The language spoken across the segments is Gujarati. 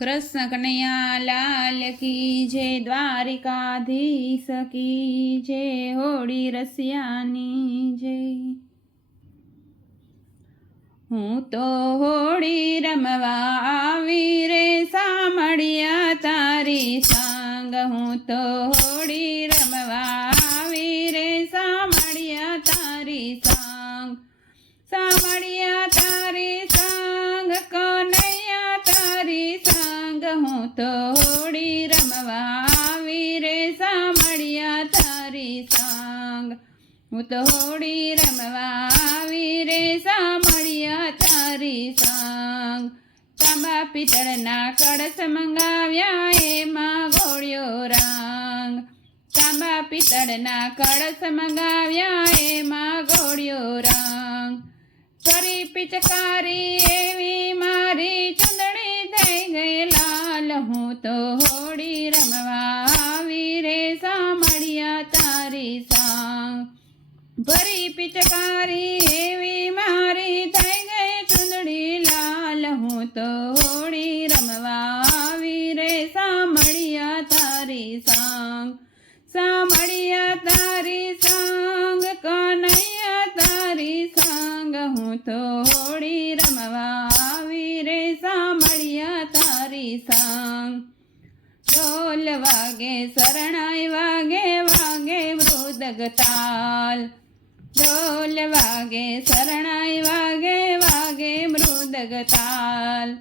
કૃષ્ણ કનૈયા લાલ કી જે દ્વારિકાધીશ કી જે હોળી રસિયાની જય. હું તો હોળી રમવા આવી રે સામળિયા તારી સાંગ. હું તો હોળી રમવા આવી રે સામળિયા તારી સાંગ. સામળિયા તારી સાંગ હું તો હોળી રમવા આવી રે સામળિયા તારી સાંગ. હું તોડી રમવા આવી રે સામળિયા તારી સાંગ. તાંબા પિત્તળના કળશ મંગાવ્યા એમાં ગોળ્યો રાંગ. તાંબા પિત્તળના કળશ મંગાવ્યા એમાં ગોળ્યો રાંગ. કરી પિચકારી એવી હું તો હોળી રમવા આવી રે સામળિયા તારી સાંગ. ભરી પિચકારી એવી મારી થઈ ગઈ ચૂંદડી લાલ. હું તો હોળી રમવા આવી રે સામળિયા તારી સાંગ. સાંભળ્યા તારી સાંગ, કનૈયા તારી સાંગ. હું તો હોળી રમવા આવી રે સામળિયા તારી સાંગ. ઢોલ વાગે શરણાઈ વાગે વાગે મૃદગતાલ ઢોલ વાગે શરણાઈ વાગે વાગે મૃદગતાલ તાલ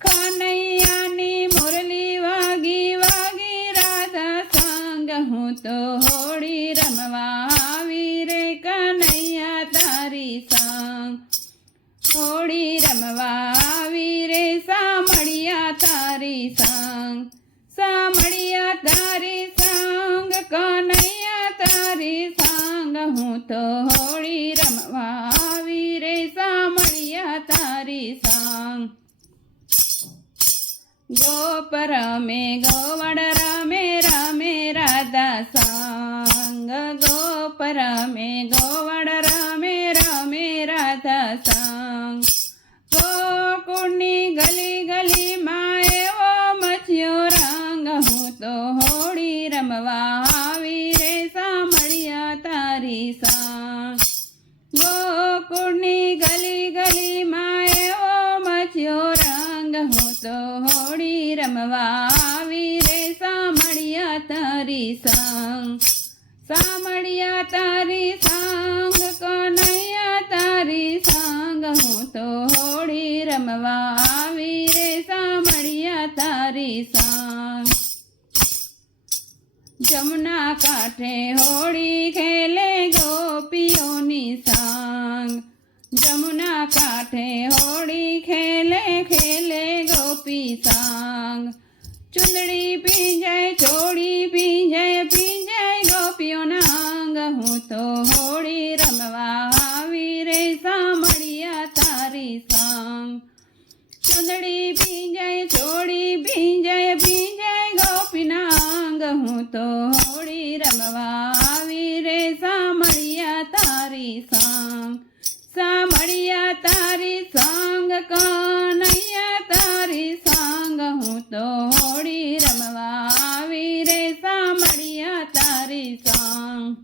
કનૈયાની મુરલી વાગી વાગી રાધા સાંગ હું તો હોળી રમવા આવી રે કનૈયા તારી સાંગ હોળી રમવા હું તો હોળી રમવા આવી રે સામળિયા તારી સાંગ. ગોપ રમે ગોવડ રમે રમે રાધા સાંગ. ગોકુળની ગલી ગલીમાં એવો મચ્યો રંગ. હું તો હોળી રમવા આવી રે. સામળિયા તારી સંગ. સામળિયા તારી સંગ. કનૈયા તારી સંગ. હું તો હોળી રમવા આવી રે. સામળિયા તારી સાંગ. જમના કાંઠે હોળી ખેલે ગોપીઓની સાંગ. જમુના કાંઠે હોળી ખેલે ખેલે ગોપી સાંગ. ચુંદડી પીંજાય ચોડી પીંજાય પીંજાય ગોપીઓના અંગ. હું તો હોળી રમવા આવી રે સામળિયા તારી સાંગ. ચુંદડી પીંજાય હું તો હોળી રમવા આવી રે. સામળિયા તારી સાંગ સામળિયા તારી સાંગ, કનૈયા તારી સાંગ. હું તો હોળી રમવા આવી રે. સામળિયા તારી સાંગ.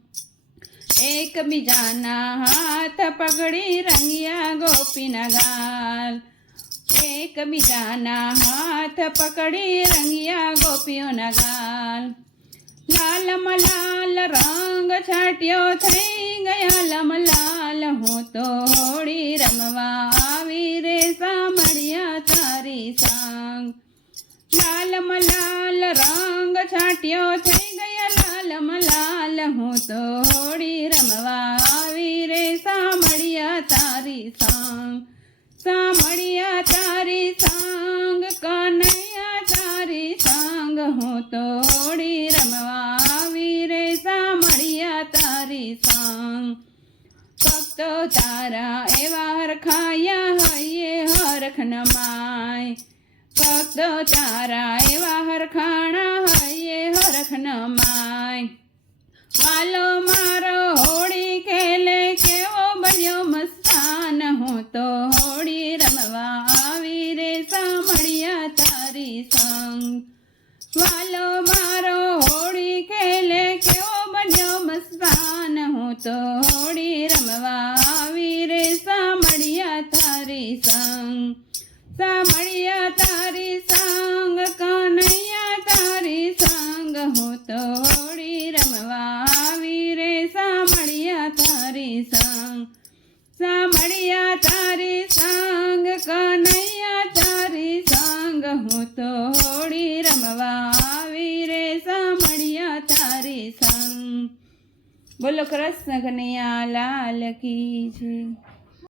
એકબીજાના હાથ પકડી રંગ્યા ગોપીના ગાલ. એકબીજાના હાથ પકડી રંગિયા ગોપીઓના ગાલ. લાલ લાલ રંગ છાટ્યો થઈ ગયા, લમ લાલ હું તો હોળી રમવા આવી રે સામળિયા તારી સાંગ. લાલ લાલ રંગ છાટ્યો થઈ ગયા લાલમ લાલ હું તો હોળી રમવા આવી રે સામળિયા તારી સાંગ. સામળિયા સાંગ હું તો હોળી રમવા વીરે સામળિયા તારી સાંગ ભક્તો તારા એવા હરખાયા હૈયે હરખ નમાય ભક્તો તારા એવા હરખાણા હૈયે હરખ નમાય વાલો મારો હોળી ખેલે કેવો બન્યો મસ્તાન. હું તો હોળી રમવા આવી રે સામળિયા તારી સંગ વાલો મારો હોળી ખેલે, કેવો બન્યો મસ્તાન હું તો હોળી રમવા આવી રે, સાંભળ્યા તારી સંગ. સાંભળ્યા સંગ હું તો હોળી રમવા આવી રે સાંભળ્યા તારી સંગ. બોલો કૃષ્ણ કનૈયા લાલ કી છે